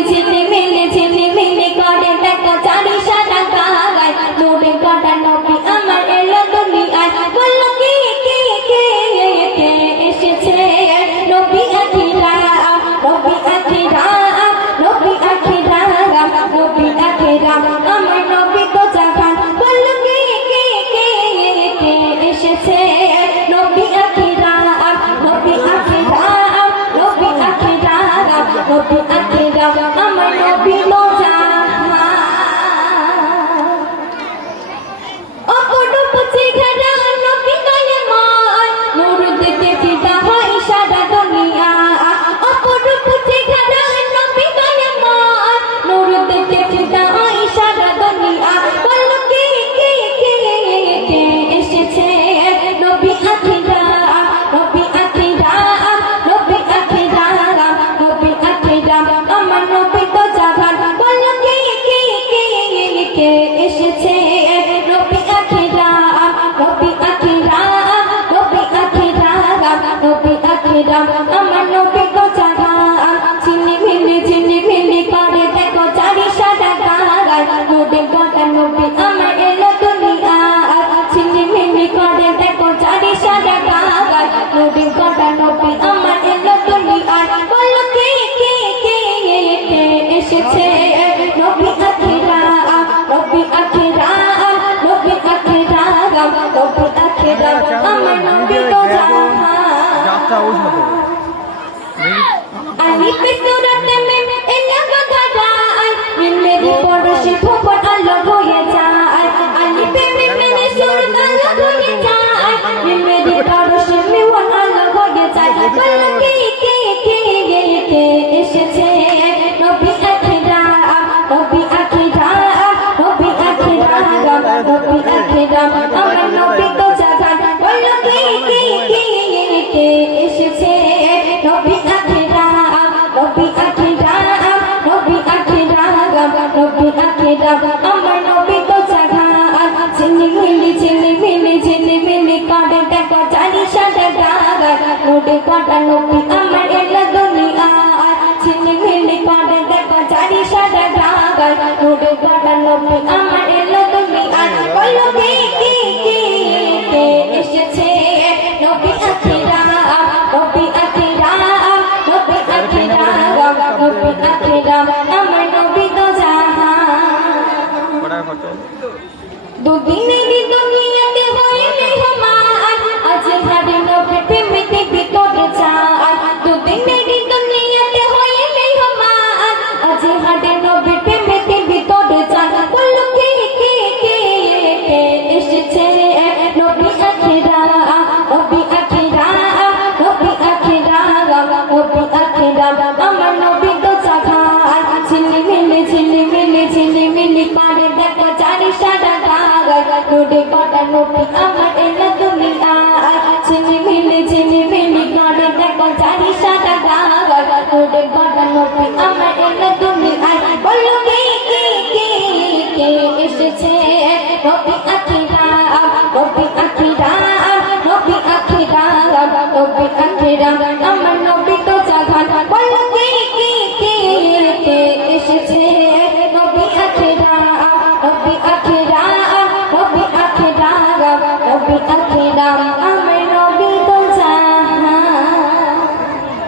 intimidate. এসেছে নবী আখেরা নবী আখেরা নবী আখেরা নবী আখেরা আমার নবী তো জানা আমি পিছুরাতে নবী আখিরা আমার দুদিনেরই দুনিয়াতে হয়ে মেহমান আজ হারে নবী প্রেমেতে ভিতরে চান দুদিনেরই দুনিয়াতে হয়ে মেহমান আজ হারে নবী প্রেমেতে ভিতরে চান বলো কে কে কে কে এসেছে নবী আখিরা? নবী আখিরা নবী আখিরা নবী আখিরা, আমার নবী তো চাখান ঝিলি মিলি ঝিলি মিলি ঝিলি মিলি পারে দেখা চারি সাদা ডাগা টোডে কটা নবী আমার এলা তুমি আয় ঝিলি মিলি ঝিলি মিলি পারে দেখা চারি সাদা ডাগা টোডে কটা নবী আমার এলা তুমি আয় বলো কে কে নবী তো জাগান বলো কে কে কে কে এসেছে? নবী আখিরা নবী আখিরা।